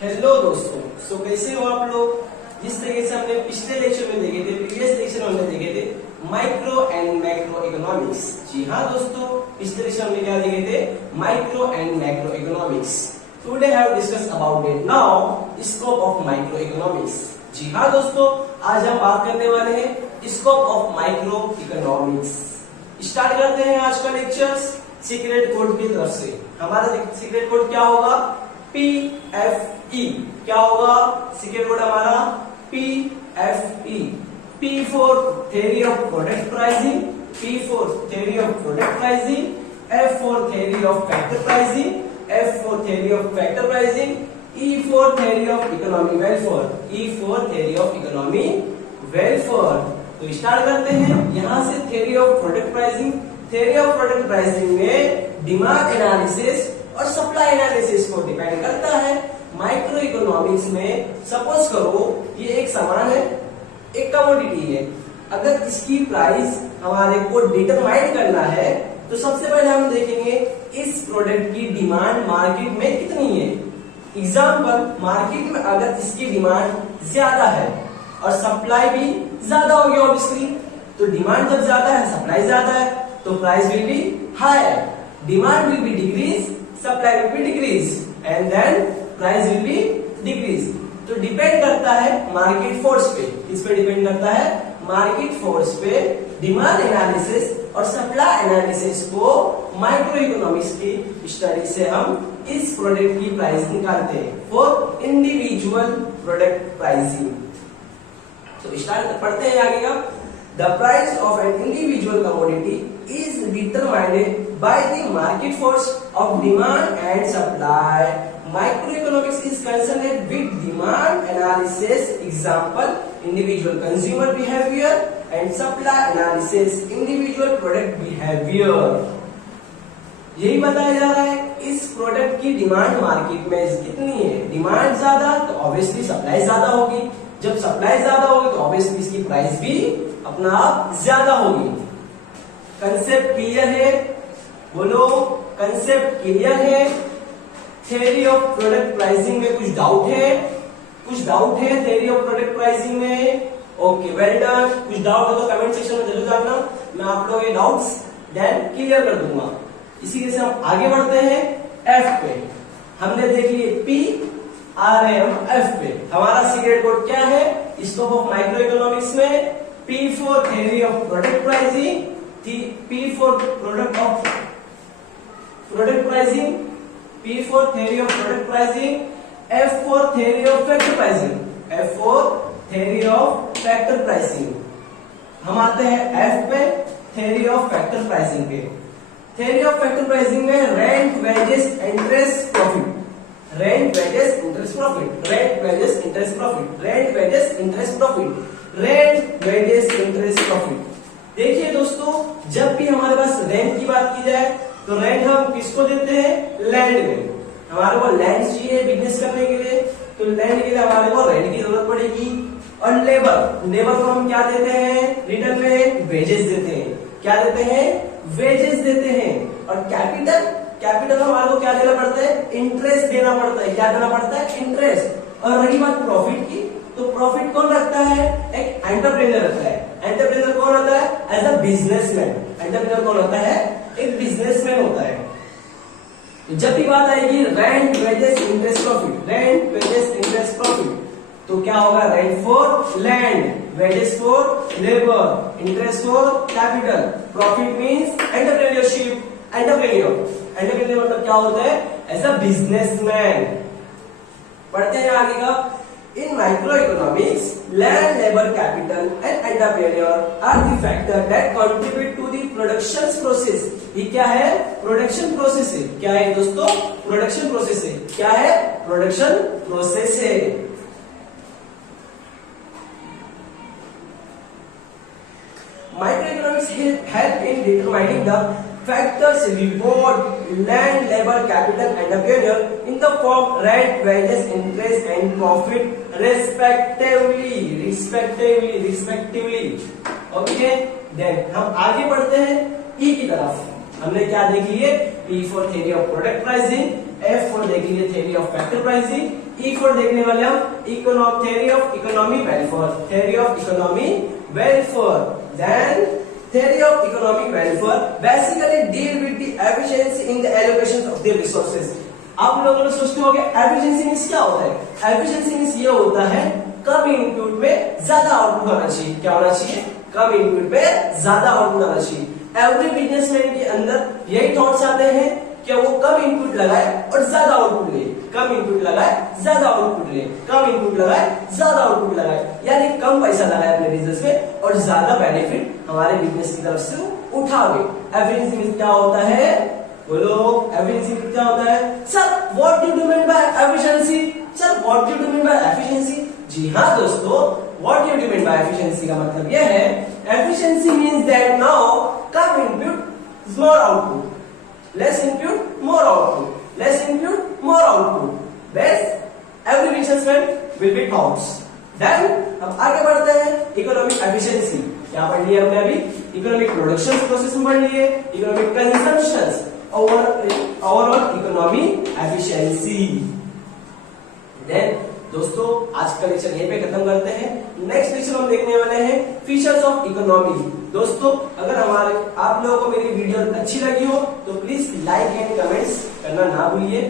Hello दोस्तों, कैसे हो आप लोग। जिस तरीके से हमने पिछले लेक्चर में देखे थे, प्रीवियस लेक्चर में हमने देखे थे माइक्रो एंड मैक्रो इकोनॉमिक्स। जी हाँ दोस्तों, पिछले लेक्चर हमने क्या देखे थे, micro and macro economics. Today have discuss about it now scope of micro economics. जी हाँ दोस्तों, आज हम बात करने वाले हैं scope of micro economics. Start करते हैं आज का लेक्चर सीक्रेट कोड की तरफ से। हमारा सीक्रेट कोड क्या होगा, PFE। क्या होगा सीक्रेट कोड हमारा, PFE। P for theory of product pricing, P for theory of product pricing, F for theory of factor pricing, F for theory of factor pricing, E for theory of economy welfare, E for theory of economy welfare. तो start करते हैं यहां से theory of product pricing. Theory of product pricing में demand analysis और supply analysis को depend करता है। माइक्रो इकोनॉमिक्स में सपोज करो ये एक सामान है, एक कमोडिटी है। अगर इसकी प्राइस हमारे को डिटरमाइन करना है तो सबसे पहले हम देखेंगे इस प्रोडक्ट की डिमांड मार्केट में कितनी है। एग्जाम्पल, मार्केट में अगर इसकी डिमांड ज्यादा है और सप्लाई भी ज्यादा होगी ऑब्वियसली, तो डिमांड जब ज्यादा है सप्लाई ज्यादा है तो price will be higher. Demand will be decrease, supply will be decrease and then price will be decrease। तो डिपेंड करता है मार्केट फोर्स पे। किस पे डिपेंड करता है, मार्केट फोर्स पे। डिमांड एनालिसिस और सप्लाई एनालिसिस को माइक्रो इकोनॉमिक्स की स्टडी से हम इस प्रोडक्ट की प्राइस निकालते हैं फॉर इंडिविजुअल प्रोडक्ट प्राइसिंग। तो स्टार्ट पढ़ते हैं आगे का। The price of an individual commodity is determined by the market force of demand and supply. Microeconomics is concerned with demand analysis. Example, individual consumer behavior and supply analysis, individual product behavior. यही बताया जा रहा है इस product की demand market में कितनी है। डिमांड ज्यादा तो ऑब्वियसली सप्लाई ज्यादा होगी, जब सप्लाई ज्यादा होगी तो ऑब्वियसली इसकी प्राइस भी अपना आप ज्यादा होगी। कंसेप्ट क्लियर है, बोलो कंसेप्ट क्लियर है। थ्योरी ऑफ प्रोडक्ट प्राइसिंग में कुछ डाउट है, कुछ डाउट है थ्योरी ऑफ प्रोडक्ट प्राइसिंग में। Okay, well done. कुछ डाउट हो तो कमेंट सेक्शन में जरूर जानना, मैं आप लोगों के डाउट्स देन क्लियर कर दूंगा। इसी से हम आगे बढ़ते हैं एफ पे। हमने देख लिए पी, आ रहे हम एफ पे। हमारा सीक्रेट कोड क्या है स्कोप ऑफ माइक्रो इकोनॉमिक्स में, P for theory of product pricing, P for product of product pricing, P for theory of product pricing, F for theory of factor pricing, F for theory of factor pricing। हम आते हैं F पे, theory of factor pricing पे। theory of factor pricing में rent, wages, interest, profit, rent, wages, interest, profit, rent, wages, interest, profit, rent, wages, interest, profit, rent, wages, interest, profit। देखिए दोस्तों, जब भी हमारे पास रेंट की बात की जाए तो रेंट हम किसको देते हैं, लैंड में। हमारे को लैंड चाहिए बिजनेस करने के लिए, तो लैंड के लिए हमारे को रेंट की जरूरत पड़ेगी। और लेबर, लेबर को हम क्या देते हैं, रिटर्न में वेजेस देते हैं। क्या देते हैं, वेजेस देते हैं। और कैपिटल, कैपिटल हमारे को क्या देना पड़ता है, इंटरेस्ट देना पड़ता है। क्या देना पड़ता है, इंटरेस्ट। और रही बात प्रॉफिट की, तो प्रॉफिट कौन रखता है, एक एंटरप्रेन्योर रखता है। एंटरप्रेन्योर कौन होता है, एज अ बिजनेसमैन। एंटरप्रेन्योर कौन होता है, एक बिजनेसमैन होता है। जब भी बात आएगी rent, wages, interest, profit, rent, wages, interest, profit, तो क्या होगा, rent for land, wages for labour, interest for capital, profit means entrepreneurship. Entrepreneur मतलब क्या होता है, एज अ बिजनेसमैन। पढ़ते हैं आगे का। In microeconomics, land, labor, capital, and entrepreneur are the factors that contribute to the production process। ये क्या है, प्रोडक्शन प्रोसेस है। क्या है दोस्तों, प्रोडक्शन प्रोसेस है। क्या है, प्रोडक्शन प्रोसेस है। Microeconomics help in determining the factors reward land, labor, capital, and entrepreneur in the form rent, wages, interest, and profit respectively। Okay, then हम आगे बढ़ते हैं ई की तरफ। हमने क्या देख लिए, P for theory of product pricing, F for देखेंगे theory of factor pricing, E for देखने वाले हम theory of economy welfare, theory of economy welfare. Then theory of economic welfare basically deal with the efficiency in the allocation of the resources. आप लोगों ने सोचते होंगे efficiency means क्या होता है? एफिशिएंसी मींस ये होता है कम इनपुट में ज्यादा आउटपुट होना चाहिए। क्या होना चाहिए? कम इनपुट में ज्यादा आउटपुट होना चाहिए। एवरी बिजनेसमैन के अंदर यही थॉट्स आते हैं कि वो कम इनपुट लगाए और ज्यादा आउटपुट ले, कम इनपुट लगाए ज्यादा आउटपुट ले, कम इनपुट लगाए ज्यादा आउटपुट लगाए, यानी कम पैसा लगाए अपने बिजनेस में और ज्यादा बेनिफिट हमारे बिजनेस की तरफ से उठावे। एफिशिएंसी मींस क्या होता है? बोलो, एफिशिएंसी क्या होता है? Sir what do you mean by efficiency? Sir what do you mean by efficiency? जी हाँ दोस्तों, what do you mean by efficiency का मतलब यह है, efficiency means that now come input small output, less input more output, less input more output, best every businessman will be thoughts. Then अब आगे बढ़ते हैं इकोनॉमिक एफिशिएंसी। क्या पढ़ लिया हमने अभी? इकोनॉमिक प्रोडक्शन प्रोसेस में पढ़ लिए, economic consumption, overall economic efficiency. Then दोस्तों आज का लेक्चर यहीं पे खत्म करते हैं। नेक्स्ट लेक्चर हम देखने वाले हैं फीचर्स ऑफ इकोनॉमी। दोस्तों अगर आप लोगों को मेरी वीडियो अच्छी लगी हो तो प्लीज लाइक एंड कमेंट्स करना ना भूलिए।